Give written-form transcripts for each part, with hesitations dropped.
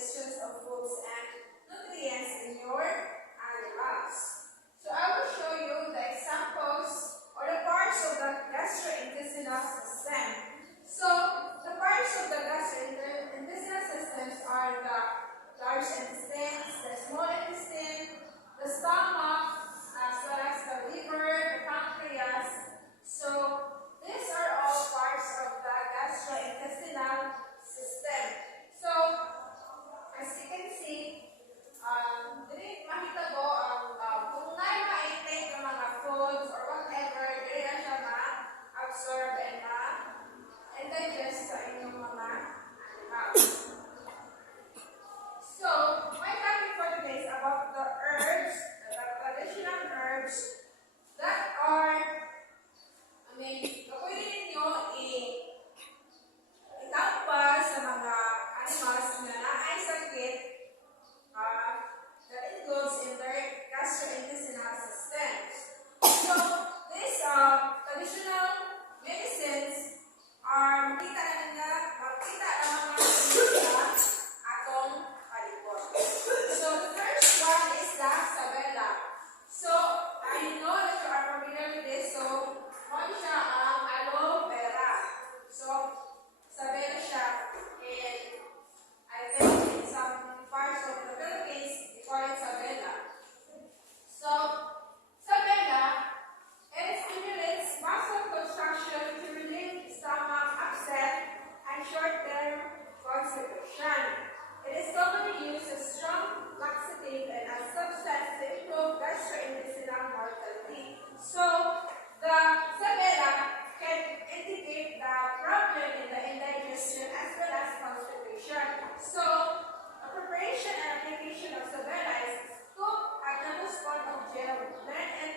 digestions of foods and nutrients in your animals. So I will show you the examples or the parts of the gastrointestinal system. So the parts of the gastrointestinal systems are the large intestine, the small intestine, the stomach, as well as the liver, the pancreas. So these are all parts of the gastrointestinal system. So as you can see, dili makita mo kung na-intake ng mga foods or whatever, dili na siya ma-absorb and digest sa inyong mga animals. So, my topic for today is about the herbs, the traditional herbs that are, pwede ninyo itampa sa mga animals na naay sakit that includes in their gastrointestinal systems. So, these traditional medicines are makita na mga sa atong palibot. So, the first one is the sabela. So, I know that you are familiar with this. So, one siya ang aloe vera. So, sabela siya. And I think in some parts of the Philippines, they call it sabela. So, sabela, it stimulates muscle contraction to relieve stomach upset and short-term constipation. It is commonly used as strong laxative and as substance to improve gastrointestinal mortality. So, the sabela can indicate the problem in the indigestion as well as constipation. So, the preparation and application of sabela is cook a tablespoon of gel, blend it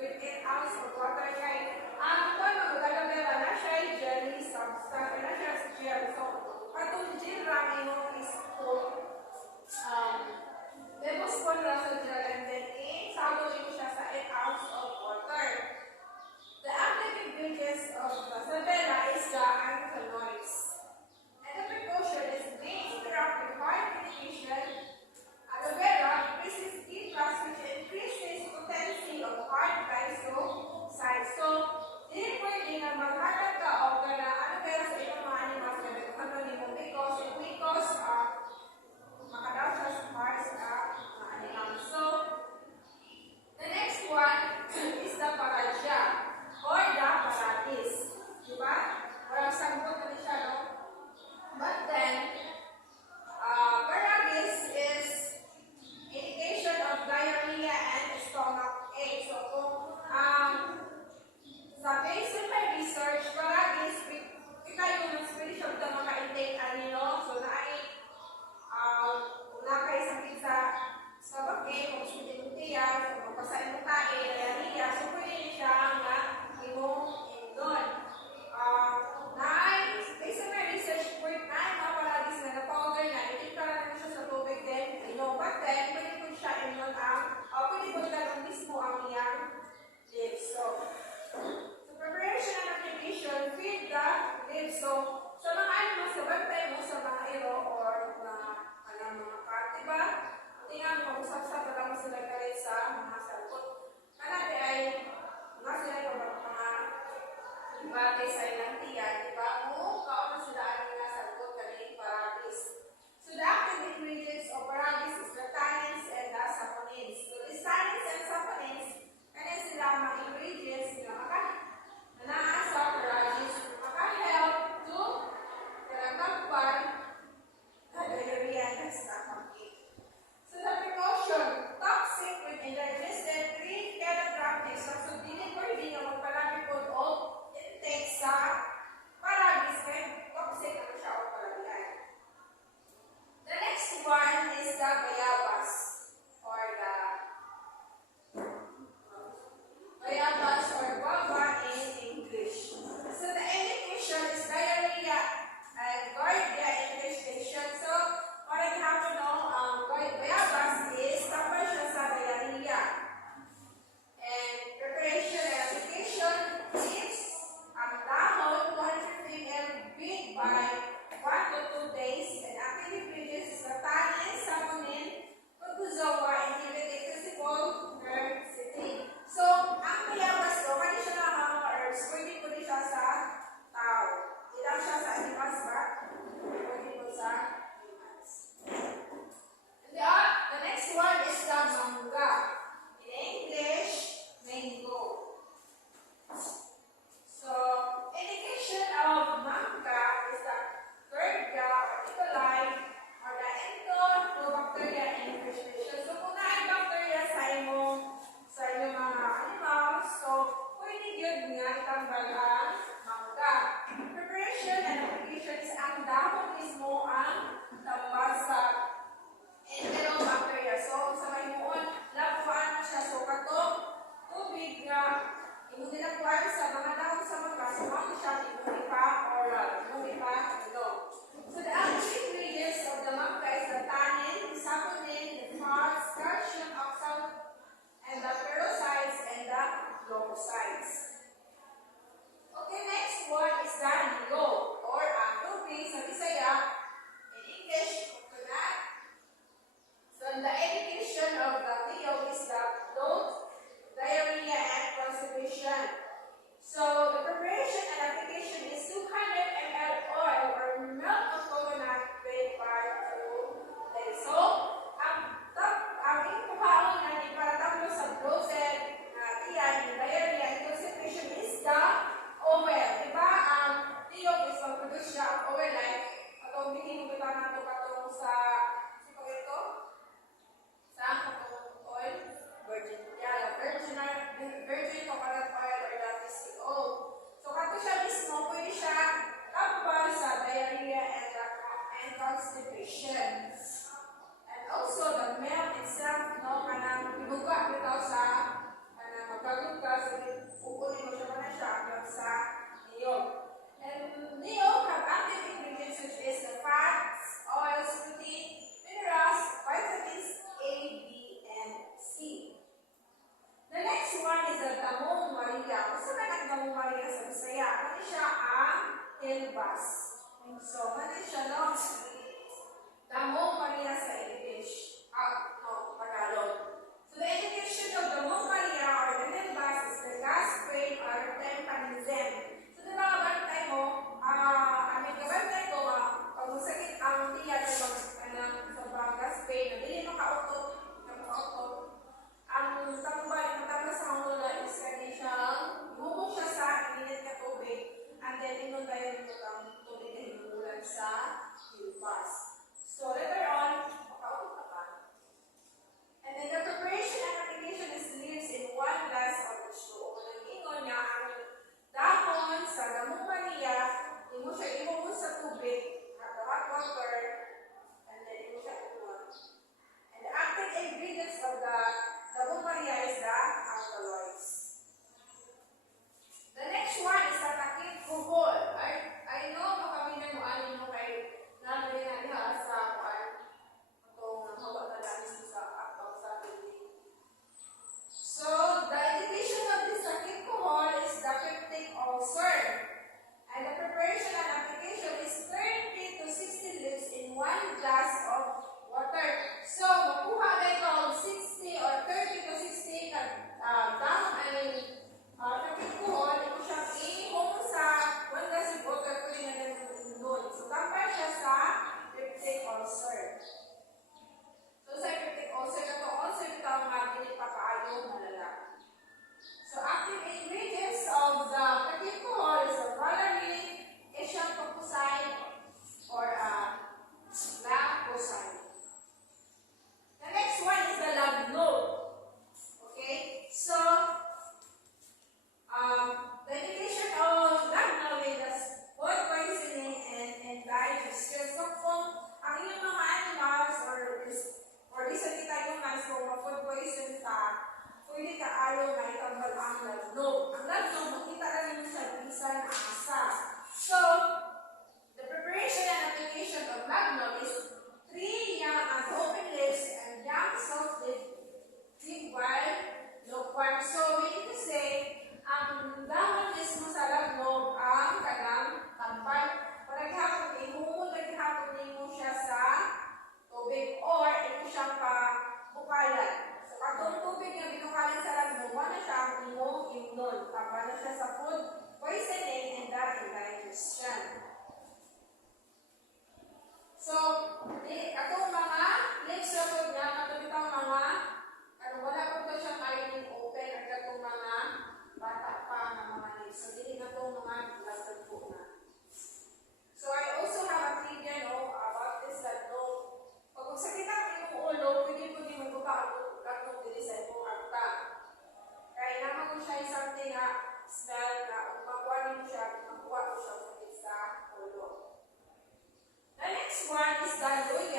with 8 ounces of water. Ang magagabela na siya jelly substance, na siya gel. So, atong gel lang yung is cook. Tablespoon lang sa gel and then isalo nyo siya sa 8 ounces of water.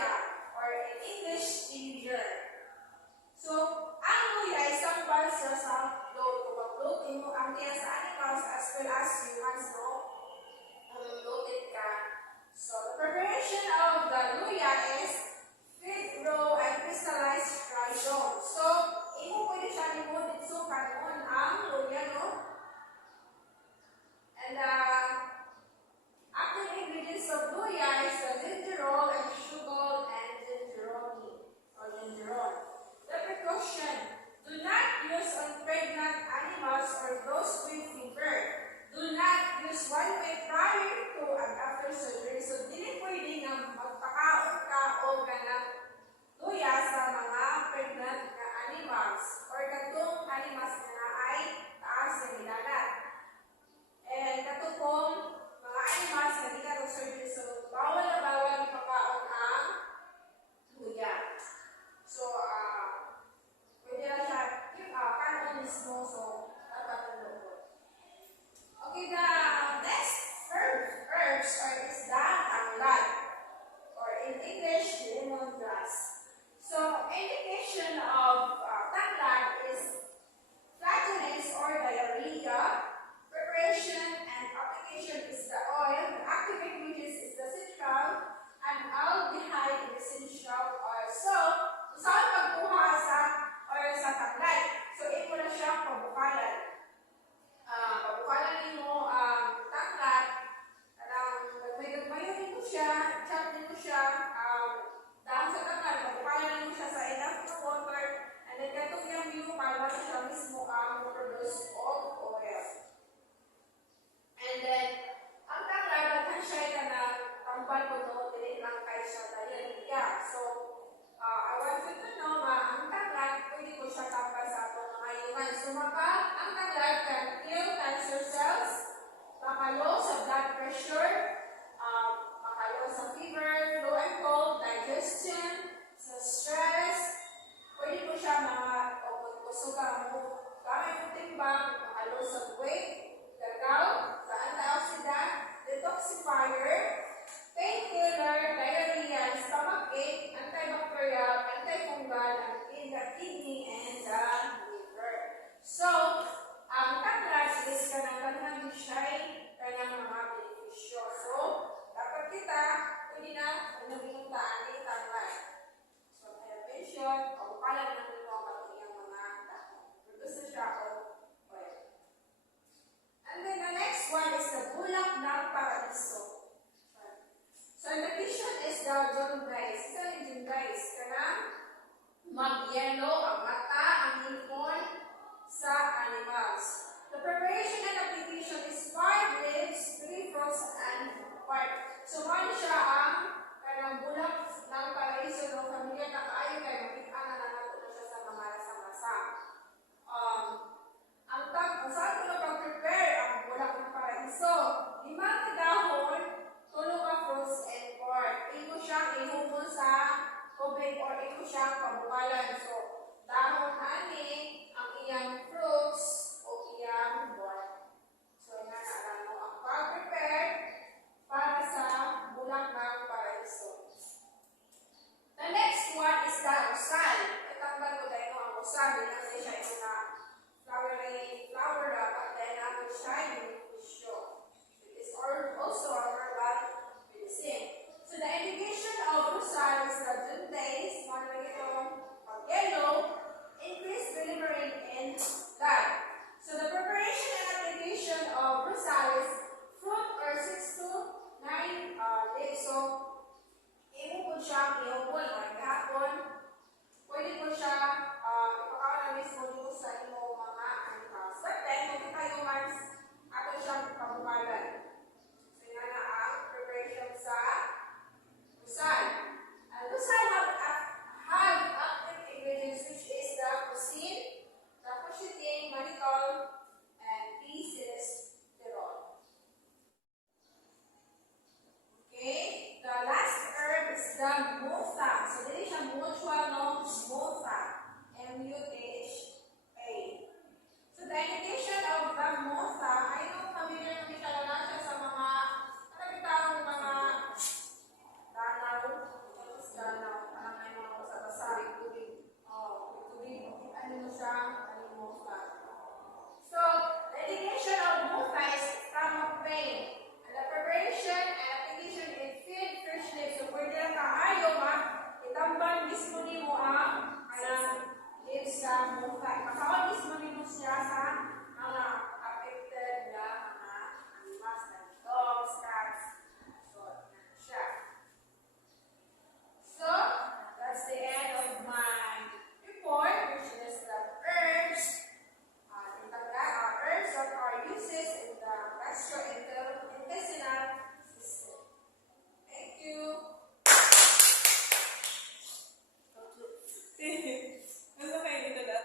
luya, or in English, ginger. So, ang luya ay tambal siya sa load. Kung mag-loading mo ang kaya sa animals as well as humans, no? Loaded ka. So, the preparation of the luya is feed raw and crystallized dry dough. So, imo pwede siya limod dito kanon ang luya, no? And active ingredients of luya is the gingerol and sugar and gingeroni or gingeron. The precaution: do not use on pregnant animals or those with fever. Do not use 1 week prior to and after surgery. So, dili pwede nga magpakaon ka o ganang luya sa mga pregnant na animals or katong animals na ay taas sa nilalat. And katong mga animals na ginagawa surgery, so bawal na bawal ipakaon ang luya. So, pwede lang siya kanon mismo, so dapat nalukot. Okay, the next herbs is the tanglad, or in English, lemongrass. So, indication of tanglad is flatulence or diarrhea. Preparation and application is the oil. The active ingredients is the citral and aldehyde essential oil. So, saan pagkuha sa oil sa tanglad? So, ito na siya pabukalan. Pabukalan mo ang tanglad. Gagmayon mo siya, chop mo siya, dahil sa tanglad, pabukalan mo siya sa enough na water, and then katong yung para siya mismo ang produce of oil. And then, ang tanglad, daghan siya ka na tambal ko no, dili lang kay siya dahil niya. So, I want you to know nga, ang tanglad, pwede ko siya tambal sa atong mga human. So, ang tanglad can kill cancer cells, makalo sa blood pressure, makalo sa fever, flu and cold, digestion, sa stress, pwede ko siya mga, o kung gusto ka mo, gamit mo timbang, makalo sa weight, gagaw, sa antioxidant, detoxifier, painkiller, diarrhea, stomachache, antibacterial, antifungal, and in the kidney and the liver. So, ang tanglad is kanang siya kanyang mga benepisyo. So, dapat kita, pwede na, nabinuntaan ni tanglad. So, mention, o pala na nito ang iyang mga dahon. Produce na siya o oil. And then the next one is the bulak ng paradiso. So, the vision is the jaundice. Ito yung jaundice. Kanang mag-yellow ang mata, ang hipon sa animals. The preparation and application is 5 leaves, 3 fruits, and bark. So, ano siya ang kanang bulak ng paraiso ng pamilya na kaayo kayo makita na nato na siya sa mga rasa-rasa. Saan ko na pag-prepare ang bulak ng paraiso? 5 na dahon, 3 ka fruits, and bark. Ito siyang ihumon sa tubig or ito siyang pabukalan. So, dahon ani ang iyang fruits o iyang bark. So, yan na mo ang pag-prepare para sa bulak ng paraiso. The next one is the usal. Itambal ko tayo ang usal. Hindi lang siya